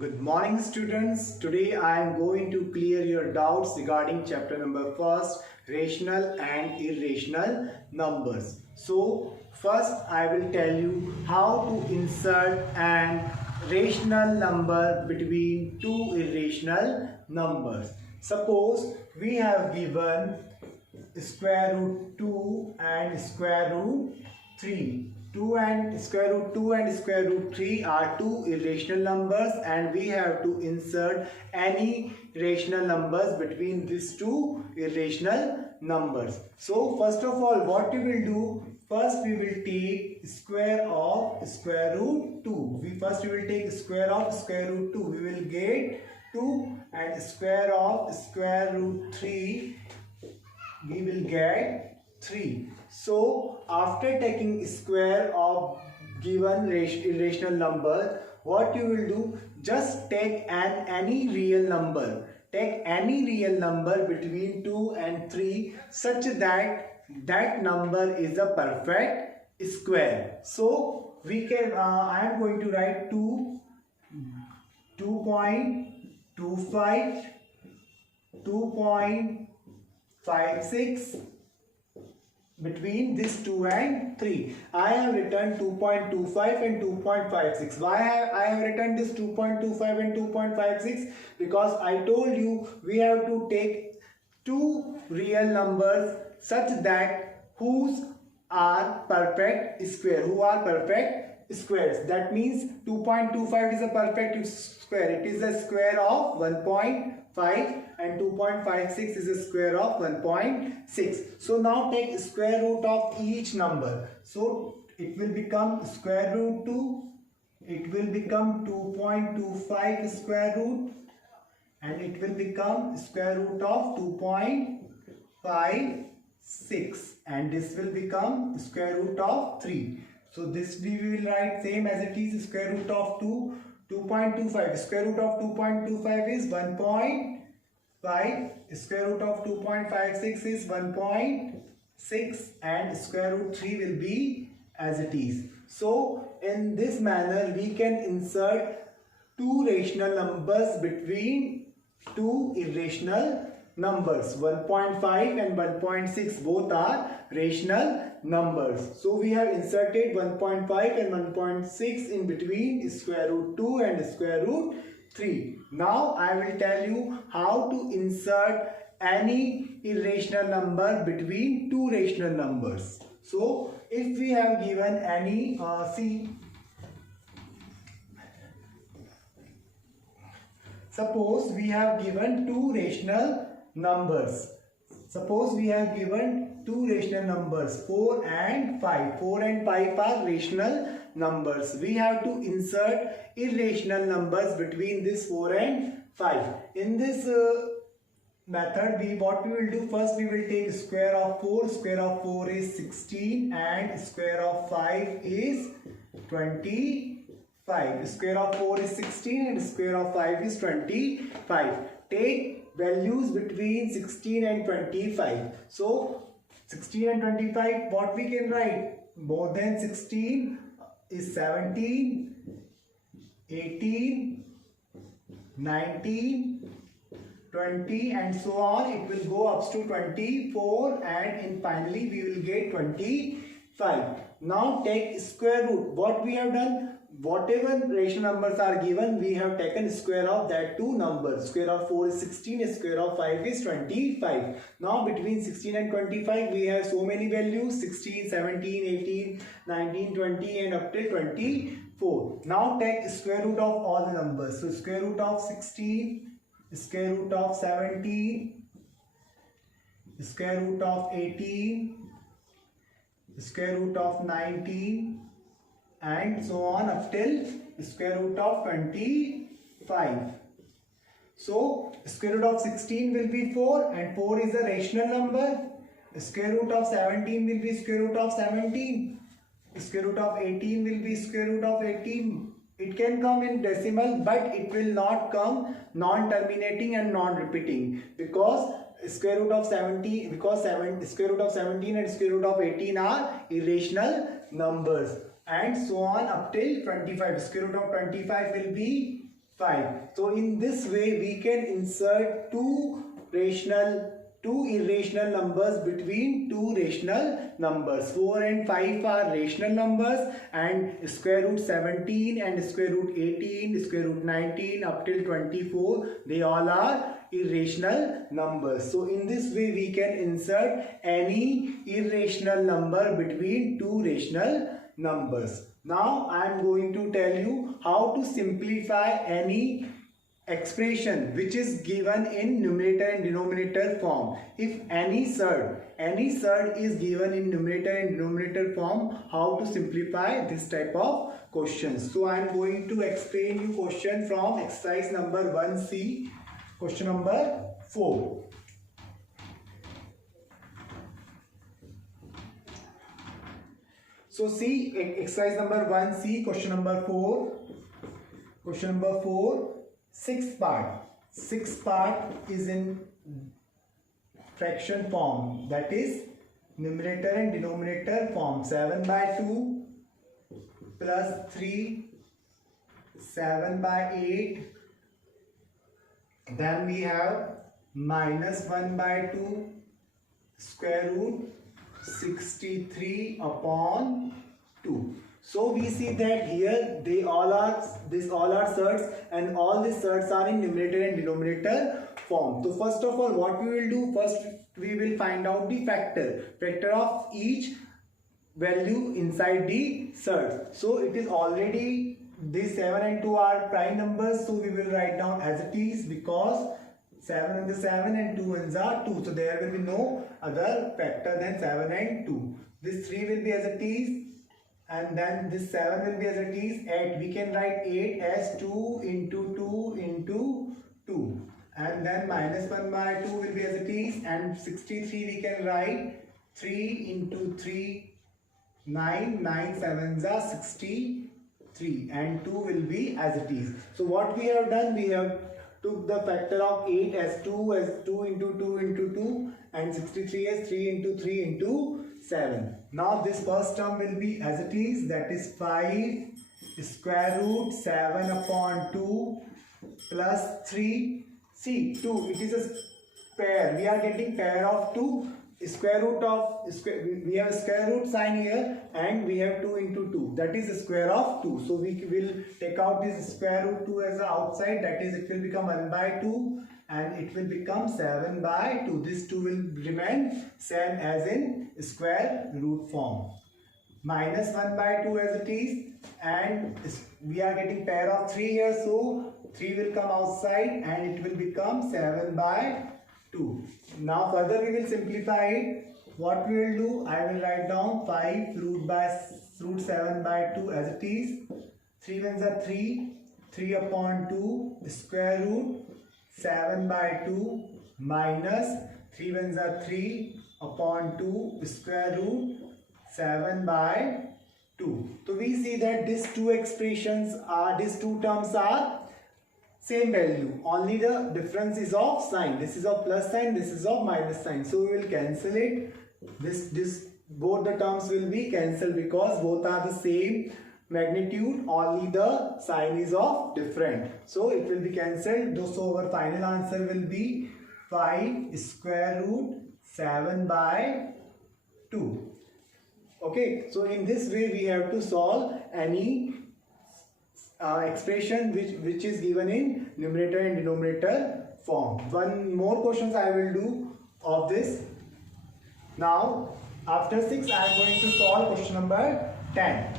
Good morning students. Today I am going to clear your doubts regarding chapter number 1, rational and irrational numbers. So first I will tell you how to insert an rational number between two irrational numbers. Suppose we have given square root 2 and square root 3. 2 and square root 2 and square root 3 are two irrational numbers, and we have to insert any rational numbers between these two irrational numbers. So first of all, what we will do, first we will take square of square root 2. We will take square of square root 2. We will get 2, and square of square root 3 we will get 3. So after taking square of given irrational number, what you will do, just take any real number. Take any real number between 2 and 3 such that that number is a perfect square. So we can I am going to write 2.25, 2.56 between this 2 and 3. I have written 2.25 and 2.56. Why I have written this 2.25 and 2.56? Because I told you we have to take two real numbers such that whose are perfect squares. That means 2.25 is a perfect square. It is a square of 1.5 and 2.56 is a square of 1.6. So now take square root of each number. So it will become square root 2. It will become 2.25 square root, and it will become square root of 2.56, and this will become square root of 3. So this we will write same as it is, square root of 2.25. Square root of 2.25 is 1.5. Square root of 2.56 is 1.6, and square root 3 will be as it is. So in this manner we can insert two rational numbers between two irrational numbers. 1.5 and 1.6 both are rational numbers. So we have inserted 1.5 and 1.6 in between square root 2 and square root 3. Now I will tell you how to insert any irrational number between two rational numbers. So if we have given any suppose we have given two rational numbers. Suppose we have given two rational numbers 4 and 5. 4 and 5 are rational numbers. We have to insert irrational numbers between this 4 and 5. In this method, what we will do, first we will take square of 4. Square of 4 is 16 and square of 5 is 25. Square of 4 is 16 and square of 5 is 25. Take values between 16 and 25. So 16 and 25, what we can write? More than 16 is 17, 18, 19, 20, and so on. It will go up to 24, and finally we will get 25. Now take square root. What we have done? Whatever rational numbers are given, we have taken square of that two numbers. Square of 4 is 16, square of 5 is 25. Now between 16 and 25 we have so many values: 16, 17, 18, 19, 20 and up till 24. Now take square root of all the numbers. So square root of 16, square root of 17, square root of 18, square root of 19, and so on up till square root of 25. So square root of 16 will be 4, and 4 is a rational number. Square root of 17 will be square root of 17. Square root of 18 will be square root of 18. It can come in decimal, but it will not come non-terminating and non-repeating, because square root of 17 square root of 17 and square root of 18 are irrational numbers. And so on up till 25. Square root of 25 will be 5. So in this way we can insert two irrational numbers between two rational numbers. 4 and 5 are rational numbers, and square root 17 and square root 18, square root 19 up till 24, they all are irrational numbers. So in this way we can insert any irrational number between two rational numbers. Now I am going to tell you how to simplify any expression which is given in numerator and denominator form. If any surd is given in numerator and denominator form, how to simplify this type of questions. So I am going to explain you question from exercise number 1C, question number 4. So see exercise number 1C, question number 4. Question number 4, sixth part is in fraction form, that is numerator and denominator form. 7 by 2 plus 3, 7 by 8. Then we have minus 1 by 2 square root 63 upon 2. So we see that here these all are surds, and all these surds are in numerator and denominator form. So first of all, what we will do, first we will find out the factor of each value inside the surd. So it is already, these 7 and 2 are prime numbers, so we will write down as it is, because 7 and 7 and 2 ones are 2. So there will be no other factor than 7 and 2. This 3 will be as it is, and then this 7 will be as it is. 8, we can write 8 as 2 into 2 into 2. And then minus 1 by 2 will be as it is. And 63 we can write 3 into 3, 9, 9 sevens are 63. And 2 will be as it is. So what we have done, we have took the factor of 8 as 2 into 2 into 2, and 63 as 3 into 3 into 7. Now this first term will be as it is, that is 5 square root 7 upon 2 plus 3. See, 2, it is a pair. We are getting pair of 2. Square root of, we have a square root sign here, and we have 2 into 2, that is the square of 2. So we will take out this square root 2 as the outside, that is it will become 1 by 2, and it will become 7 by 2. This 2 will remain same as in square root form. Minus 1 by 2 as it is, and we are getting pair of 3 here, so 3 will come outside and it will become 7 by 2. Now further we will simplify it. What we will do, I will write down 5 root 7 by 2 as it is. 3 ones are 3, 3 upon 2 square root 7 by 2 minus 3 ones are 3 upon 2 square root 7 by 2. So we see that these two terms are same value, only the difference is of sign. This is of plus sign, this is of minus sign. So we will cancel it. Both the terms will be cancelled because both are the same magnitude, only the sign is of different. So it will be cancelled. So our final answer will be 5 square root 7 by 2. Okay, so in this way we have to solve any expression which is given in numerator and denominator form. One more questions I will do of this. Now after 6 I am going to solve question number 10.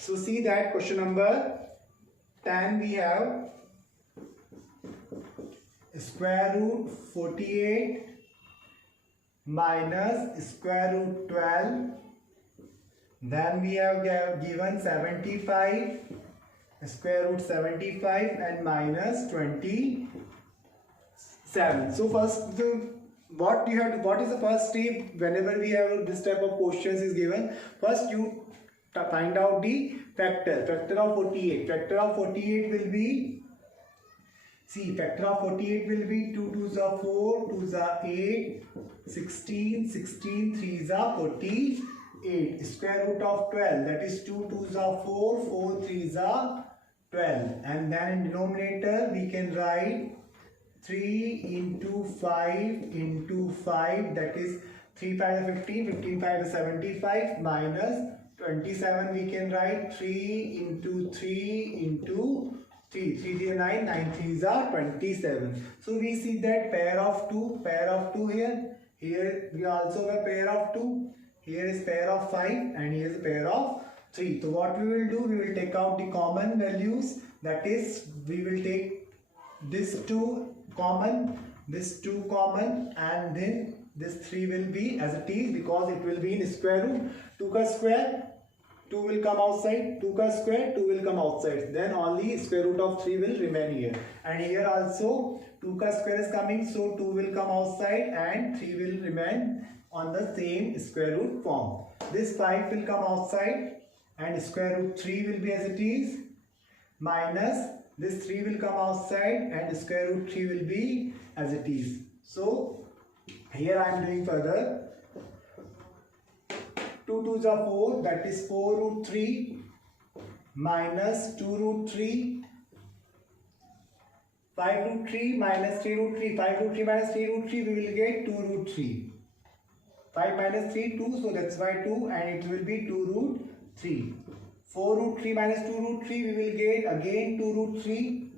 So see that question number 10 we have square root 48 minus square root 12. Then we have given 75 square root 75 and minus 27. So first what is the first step whenever we have this type of questions is given? First you find out the factor of 48. Factor of 48 will be, see, factor of 48 will be 2 2s are 4, 2s are 8, 16, 16, 3s are 48. 8. Square root of 12, that is 2 2s are 4, 4 3s are 12. And then in denominator we can write 3 into 5 into 5, that is 3 5 is 15, 15 5 is 75, minus 27 we can write 3 into 3 into 3, 3 3 9, 9 3s are 27. So we see that pair of 2 here. Here we also have a pair of 2. Here is pair of 5 and here is a pair of 3. So what we will do, we will take out the common values. That is, we will take this 2 common, this 2 common, and then this 3 will be as it is because it will be in square root. 2 ka square, 2 will come outside, 2 ka square, 2 will come outside. Then only square root of 3 will remain here. And here also 2 ka square is coming, so 2 will come outside and 3 will remain on the same square root form. This 5 will come outside and square root 3 will be as it is, minus this 3 will come outside and square root 3 will be as it is. So here I am doing further. 2 2s are 4, that is 4 root 3 minus 2 root 3, 5 root 3 minus 3 root 3, 5 root 3 minus 3 root 3, we will get 2 root 3. 5 minus 3, 2, so that's why 2, and it will be 2 root 3. 4 root 3 minus 2 root 3, we will get again 2 root 3.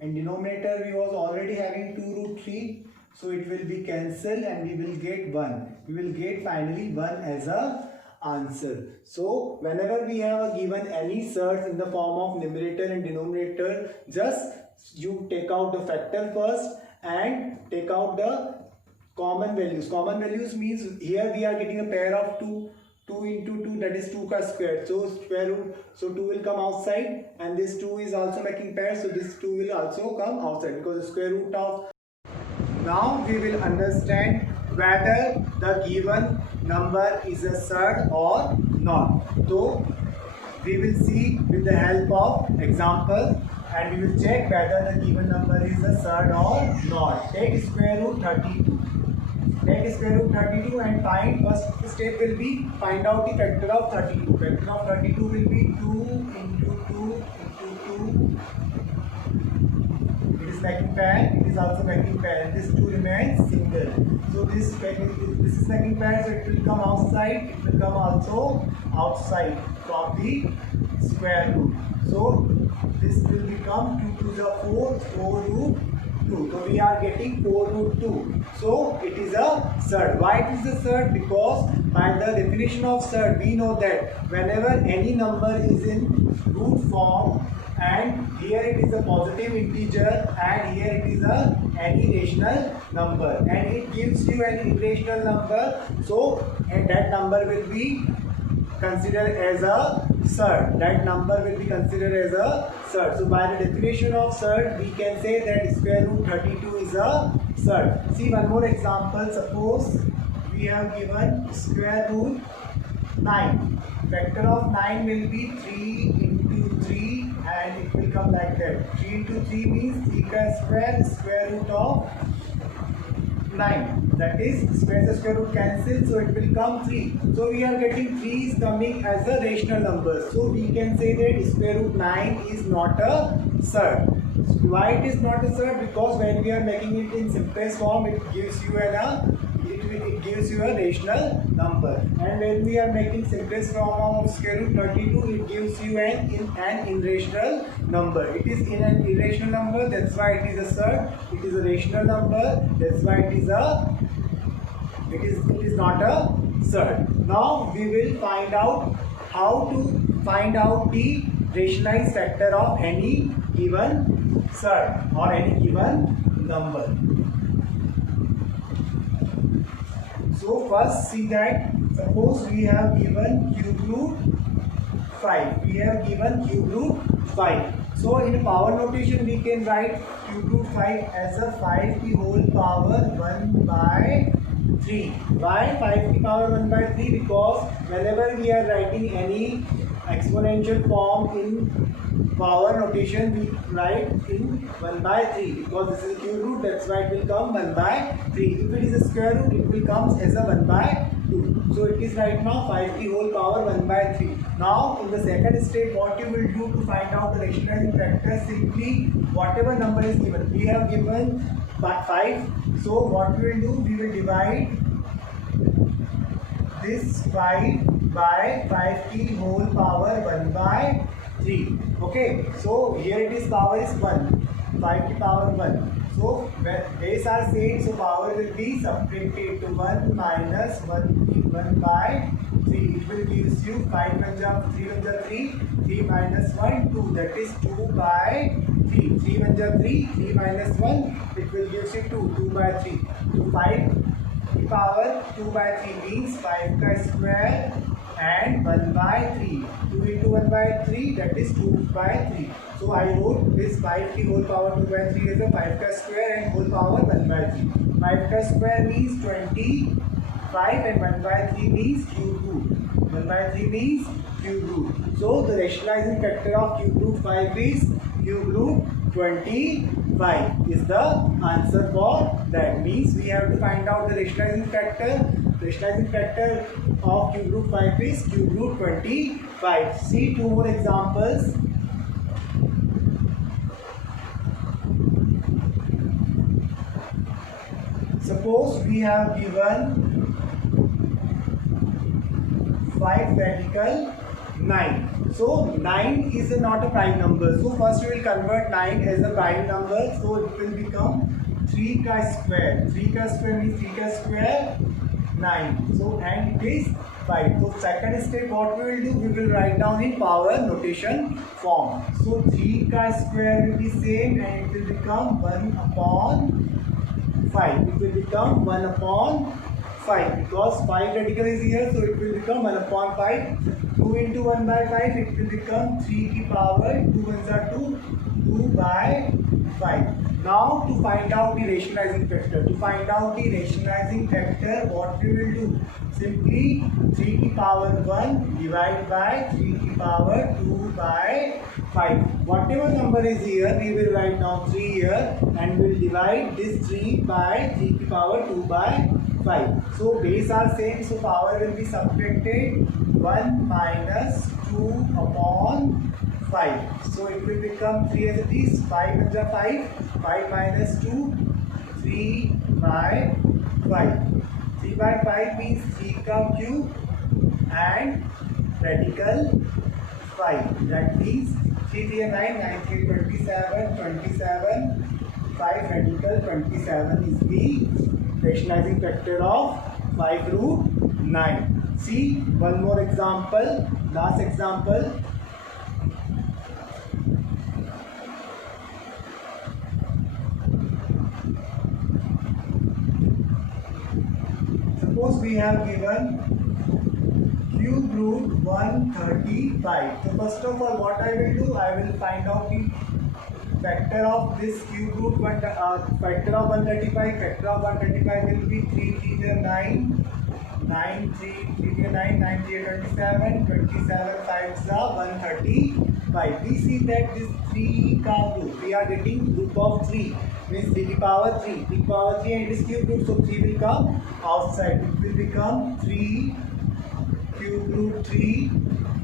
In denominator, we was already having 2 root 3. So it will be cancelled and we will get 1. We will get finally 1 as a answer. So whenever we have given any surds in the form of numerator and denominator, just you take out the factor first and take out the common values. Common values means here we are getting a pair of 2. 2 into 2, that is 2 ka square. So square root, so 2 will come outside and this 2 is also making pair. So this 2 will also come outside because the square root of. Now we will understand whether the given number is a surd or not. So we will see with the help of example and we will check whether the given number is a surd or not. Take square root 32. Take square root 32 and find, first step will be find out the factor of 32. Factor of 32 will be 2 into 2 into 2. It is making pair, it is also making pair. This 2 remains single. So this is making pair, so it will come outside, it will come also outside from the square root. So this will become 2 to the 4, 4 root 2. So we are getting 4 root 2. So it is a surd. Why it is a surd? Because by the definition of surd, we know that whenever any number is in root form and here it is a positive integer and here it is an irrational number and it gives you an irrational number, so and that number will be considered as a surd. That number will be considered as a surd. So by the definition of surd, we can say that square root 32 is a surd. See one more example. Suppose we have given square root 9. Factor of 9 will be 3 into 3 and it will come like that. 3 into 3 means 3 square root of 9. That is square root cancel, so it will come 3. So we are getting 3 is coming as a rational number. So we can say that square root 9 is not a surd. Why it is not a surd? Because when we are making it in simplest form, it gives you it gives you a rational number, and when we are making simplest form of square root 32, it gives you an irrational number. It is in an irrational number, that's why it is a surd. It is a rational number, that's why it is not a surd. Now we will find out how to find out the rationalized factor of any given surd or any given number. So first see that suppose we have given cube root 5. We have given cube root 5. So in power notation we can write cube root 5 as a 5 to the whole power 1 by 3. Why 5 to the power 1 by 3? Because whenever we are writing any exponential form in power notation, we write in 1 by 3 because this is cube root, that's why it will come 1 by 3. If it is a square root, it will come as a 1 by 2. So it is right now 5t whole power 1 by 3. Now in the second step, what you will do to find out the rationalizing factor, simply whatever number is given, we have given 5. So what we will do, we will divide this 5 by 5t whole power 1 by 3. Okay, so here it is power is 1, 5t power 1. So when base are same, so power will be subtracted to 1 minus 1 by 3. It will give you 5 1 ja 3 1 ja 3, 3 minus 1 2, that is 2 by 3. 3 1 ja 3, 3 minus 1, it will give you 2 by 3. So 5 power 2 by 3 means 5 ka square and 1 by 3. 2 into 1 by 3, that is 2 by 3. So I wrote this 5t whole power 2 by 3 as a 5 ka square and whole power 1 by 3. 5 ka square means 25 and 1 by 3 means cube root. 1 by 3 means cube root. So the rationalizing factor of cube root 5 is cube root 25 is the answer for that. Means we have to find out the rationalizing factor. Rationalizing factor of cube root 5 is cube root 25. See two more examples. Suppose we have given 5 radical 9. So 9 is not a prime number. So first we will convert 9 as a prime number. So it will become 3 ka square. 3 ka square means 3 ka square 9. So and it is 5. So second step what we will do, we will write down in power notation form. So 3 ka square will be same and it will become 1 upon 5. It will become 1 upon 5 because 5 radical is here, so it will become 1 upon 5. 2 into 1 by 5, it will become 3 ki power 2 ones are 2, 2 by 5. Now to find out the rationalizing factor. To find out the rationalizing factor, what we will do? Simply 3 ki power 1 divide by 3 ki power 2 by 5. Whatever number is here, we will write down 3 here and we will divide this 3 by 3 ki power 2 by 5. So base are same, so power will be subtracted 1 minus 2 upon 5. So it will become 3 as it is. 5 is 5. 5 minus 2, 3 by 5. 3 by 5 means 3 ka cube and radical 5. That means 3 3 and 9, 9 3 27, 27, 5 radical 27 is the rationalizing factor of 5 root 9. See one more example, last example. Suppose we have given cube root 135. So first of all, what I will do, I will find out the factor of this cube root factor of 135. Factor of 135 will be 3 3 9, 9 3 3 9, 9 3 27, 27 5 135. We see that this 3 ka root, we are getting group of 3, means 3 to the power 3. 3 power 3 and it is cube root, so 3 will come outside. It will become 3 cube root 3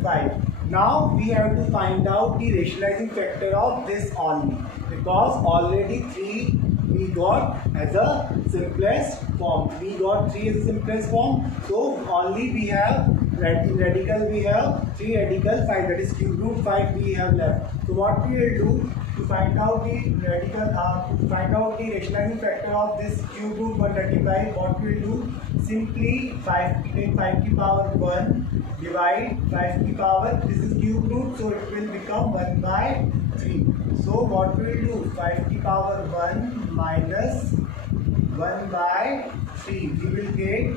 5. Now we have to find out the rationalizing factor of this only, because already 3 we got as a simplest form. We got 3 as a simplest form, so only we have radical, we have 3 radical 5, that is cube root 5 we have left. So what we will do to find out the radical, to find out the rationalizing factor of this cube root 135, what we will do, simply 5 take 5 ki power 1 divide 5 ki power, this is cube root, so it will become 1 by 3. So what we will do, 5 ki power 1 minus 1 by 3, we will get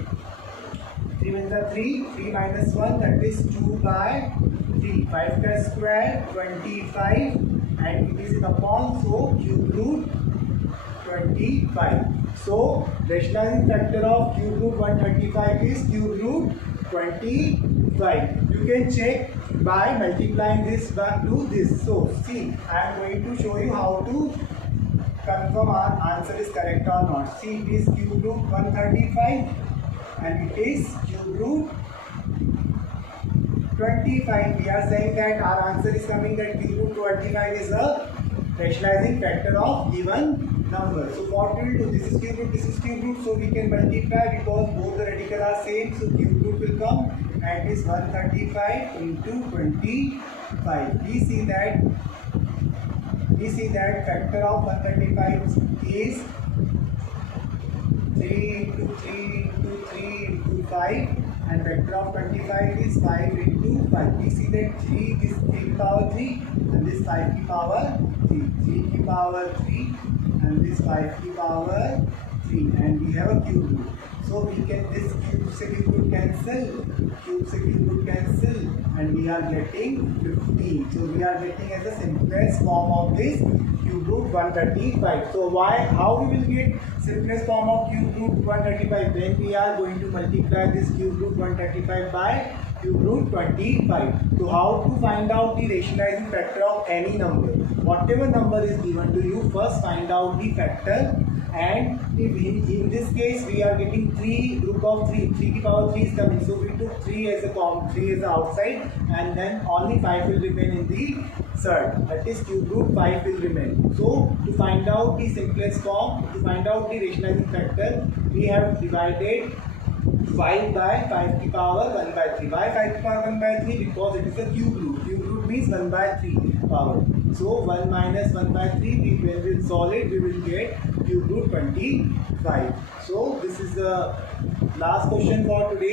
3 1 is 3, 3 minus 1, that is 2 by 3. 5 ka square 25 and it is in upon, so cube root 25. So rationalizing factor of cube root 135 is cube root 25. You can check by multiplying this back to this. So see, I am going to show you how to confirm our answer is correct or not. See, this cube root 135 and it is cube root 25. We are saying that our answer is coming that cube root 25 is a rationalizing factor of given number. So what we will do, this is cube root, so we can multiply because both the radical are same. So cube root will come and is 135 into 25. We see that factor of 135 is 3 into 3 into 3 into 5, and factor of 25 is 5 into 5. We see that 3, this 3 to power 3 and this 5 to power 3, 3 to power 3 and this 5 to power 3, and we have a cube root. So we can, this cube se cube root cancel, and we are getting 15. So we are getting as the simplest form of this cube root 135. So how we will get simplest form of cube root 135? When we are going to multiply this cube root 135 by cube root 25. So how to find out the rationalizing factor of any number? Whatever number is given to you, first find out the factor. And if in this case we are getting 3 root of 3 to power 3 is coming, so we took 3 as the outside, and then only 5 will remain in the insert, that is cube root 5 will remain. So to find out the simplest form, to find out the rationalizing factor, we have divided 5 by 5 to power 1 by 3. Why 5 to power 1 by 3? Because it is a cube root. Cube root means 1 by 3 power. So 1 minus 1 by 3, when we will solve it, we will get cube root 25. So this is the last question for today.